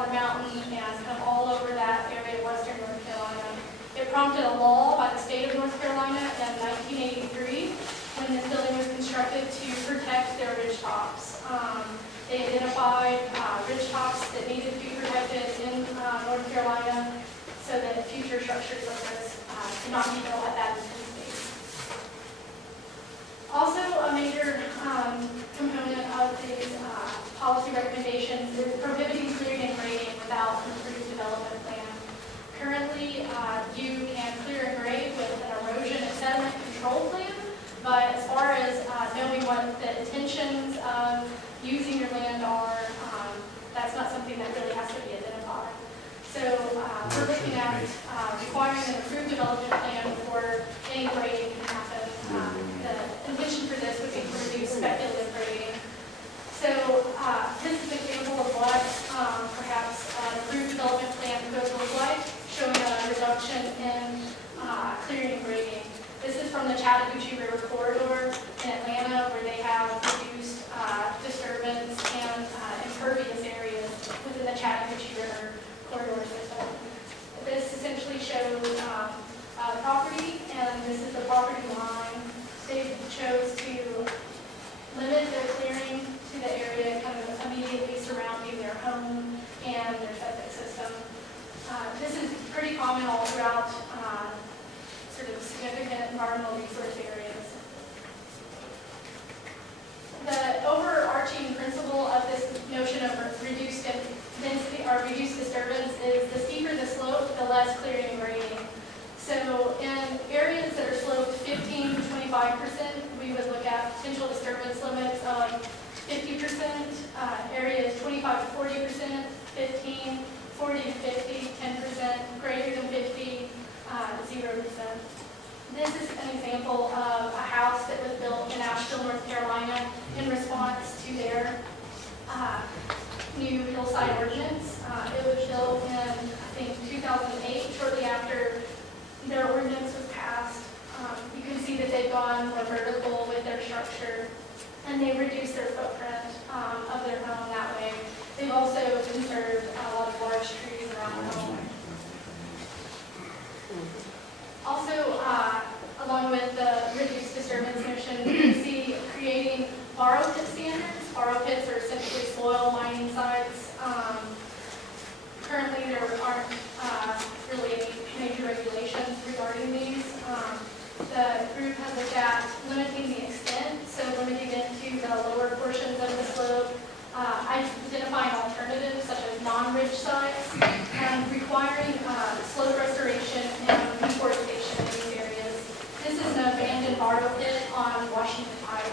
on the mountain and kind of all over that area of western North Carolina. It prompted a law by the state of North Carolina in 1983 when this building was constructed to protect their ridgetops. They identified ridgetops that needed to be protected in North Carolina so that future structures like this could not be built at that intense space. Also, a major component of these policy recommendations is prohibiting clearing and grading without an approved development plan. Currently, you can clear and grade with an erosion and sediment control plan, but as far as knowing what the intentions of using your land are, that's not something that really has to be identified. So we're looking at requiring an approved development plan before any grading can happen. The intention for this would be to reduce speculative grading. So this is an example of what perhaps an approved development plan could look like, showing a reduction in clearing and grading. This is from the Chattahoochee River corridor in Atlanta, where they have reduced disturbance and impervious areas within the Chattahoochee River corridor system. This essentially shows property, and this is the property line. They chose to limit their clearing to the area kind of immediately surrounding their home and their septic system. This is pretty common all throughout sort of significant environmental resource areas. The overarching principle of this notion of reduced density or reduced disturbance is the steeper the slope, the less clearing and grading. So in areas that are sloped 15 to 25%, we would look at potential disturbance limits of 50%, areas 25 to 40%, 15, 40 to 50, 10%, greater than 50, 0%. This is an example of a house that was built in Asheville, North Carolina in response to their new hillside ordinance. It was built in, I think, 2008, shortly after their ordinance was passed. You can see that they've gone more vertical with their structure, and they've reduced their footprint of their home that way. They've also conserved a lot of large trees around the home. Also, along with the reduced disturbance notion, you can see creating borrow pit standards. Borrow pits are essentially soil mining sites. Currently, there aren't really any major regulations regarding these. The group has looked at limiting the extent, so limiting it to the lower portions of the slope, identifying alternatives such as non-ridge sites, and requiring slope restoration and reforestation in these areas. This is an abandoned borrow pit on Washington Pike.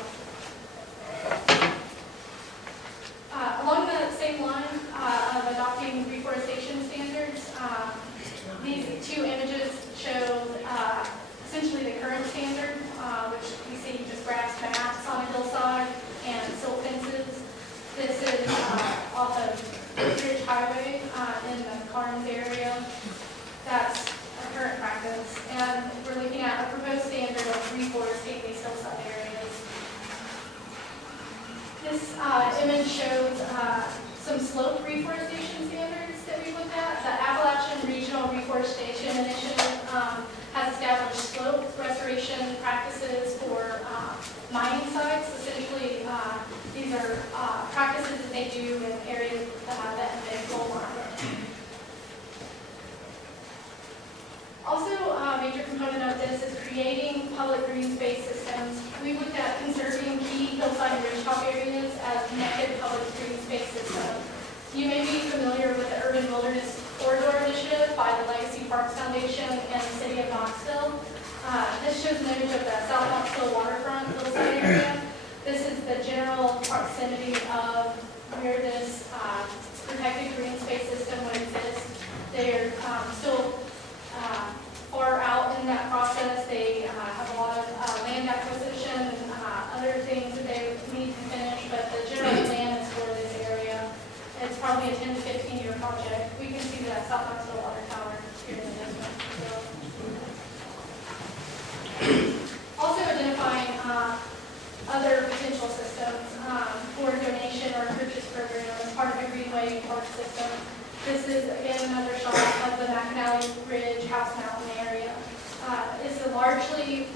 Along the same line of adopting reforestation standards, these two images show essentially the current standard, which we see just grass mats on a hillside and silt fences. This is off of Ridge Highway in the Carnes area. That's a current practice. And we're looking at a proposed standard of reforesting these hillside areas. This image shows some slope reforestation standards that we looked at. The Appalachian Regional Reforestation Initiative has established slope restoration practices for mining sites. Essentially, these are practices that they do in areas that have been coal mined. Also, a major component of this is creating public green space systems. We looked at conserving key hillside and ridgetop areas as connected public green space systems. You may be familiar with the Urban Wilderness Corridor Initiative by the Legacy Parks Foundation and the City of Knoxville. This shows an image of the South Knoxville waterfront hillside area. This is the general proximity of where this protected green space system would exist. They're still far out in that process. They have a lot of land acquisition and other things that they need to finish, but the general plan is for this area. It's probably a 10 to 15 year project. We can see that South Knoxville water tower here in the distance. Also identifying other potential systems for donation or purchase program as part of a Greenway park system. This is, again, another shot of the McAnally Ridge House Mountain area. It's a largely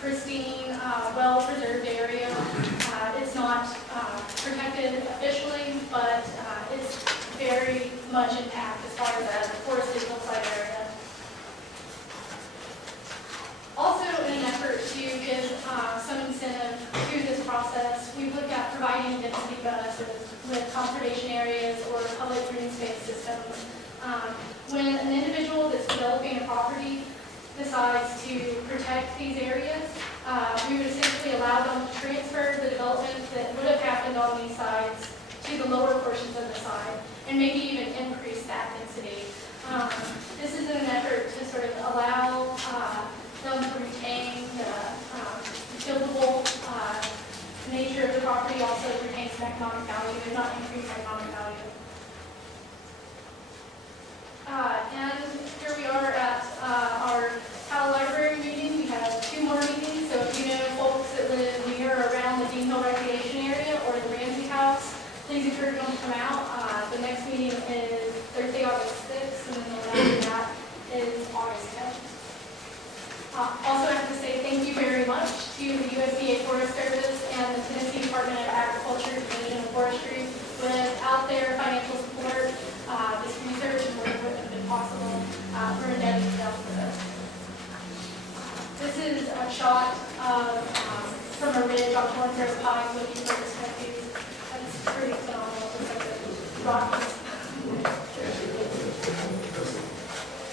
pristine, well-preserved area. It's not protected officially, but it's very much intact as far as a forested hillside area. Also, in an effort to give some incentive to this process, we look at providing density bonuses with conservation areas or public green space systems. When an individual that's developing a property decides to protect these areas, we would essentially allow them to transfer the development that would have happened on these sites to the lower portions of the site, and maybe even increase that density. This is in an effort to sort of allow them to retain the buildable nature of the property, also retains some economic value, if not increase economic value. And here we are at our Powell Library meeting. We have 2 more meetings, so if you know folks that live near or around the Dean Hill Recreation Area or the Ramsey House, please encourage them to come out. The next meeting is Thursday, August 6th, and then the one after that is August 10th. Also, I have to say thank you very much to the USDA Forest Service and the Tennessee Department of Agriculture Division of Forestry. Without their financial support, this research and work wouldn't have been possible. We're indebted to them for this. This is a shot of, from a ridge on Hornthorpe Pine looking for the species. That's pretty phenomenal. It's like a rocky.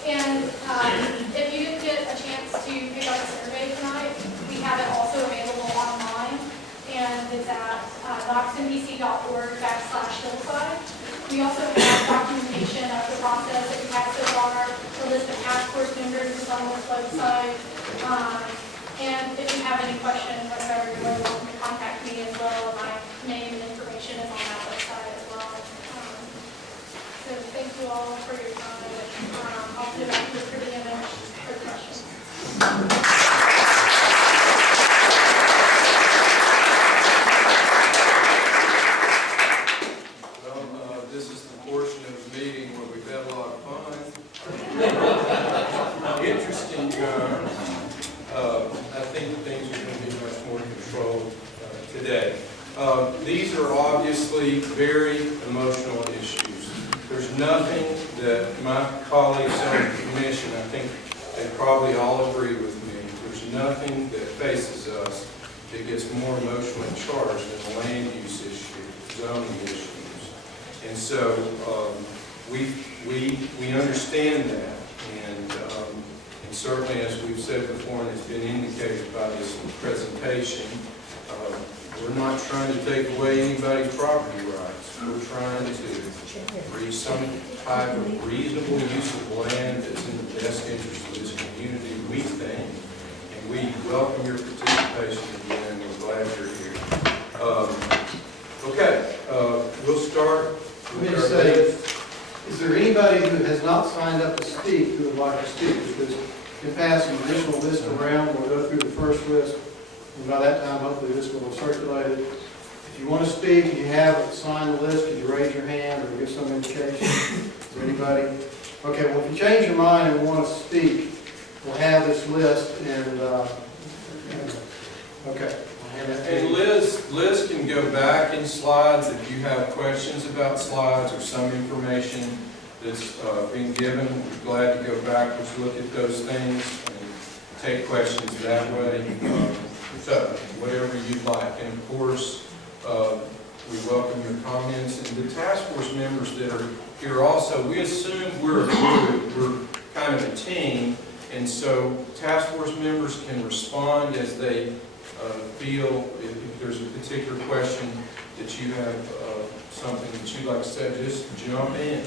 And if you didn't get a chance to pick up a survey tonight, we have it also available online, and it's at knoxnbc.org/hillside. We also have documentation of the process that we've had so far. The list of task force members is on this website. And if you have any questions, whatever, you're really welcome to contact me as well. My name and information is on that website as well. So thank you all for your time. I'll put it back to the pretty image for questions. Well, this is the portion of the meeting where we've had a lot of fun. Interesting. I think things are going to be much more controlled today. These are obviously very emotional issues. There's nothing that my colleagues on the commission, I think they probably all agree with me, there's nothing that faces us that gets more emotionally charged than the land use issue, zoning issues. And so we understand that, and certainly, as we've said before, and it's been indicated by this presentation, we're not trying to take away anybody's property rights. We're trying to reach some type of reasonable use of land that's in the best interest of this community, we think. And we welcome your participation again. We're glad you're here. Okay, we'll start. Let me just say, is there anybody who has not signed up to speak who would like to speak? Because you can pass an additional list around. We'll go through the first list. And by that time, hopefully this will have circulated. If you want to speak and you haven't signed the list, could you raise your hand or give some indication? Is there anybody? Okay, well, if you change your mind and want to speak, we'll have this list and, okay. And Liz can go back in slides if you have questions about slides or some information that's been given. We're glad to go backwards, look at those things, and take questions that way. So, whatever you'd like. And of course, we welcome your comments. And the task force members that are here also, we assume we're a group, we're kind of a team, and so task force members can respond as they feel. If there's a particular question that you have something that you'd like to say, just jump in.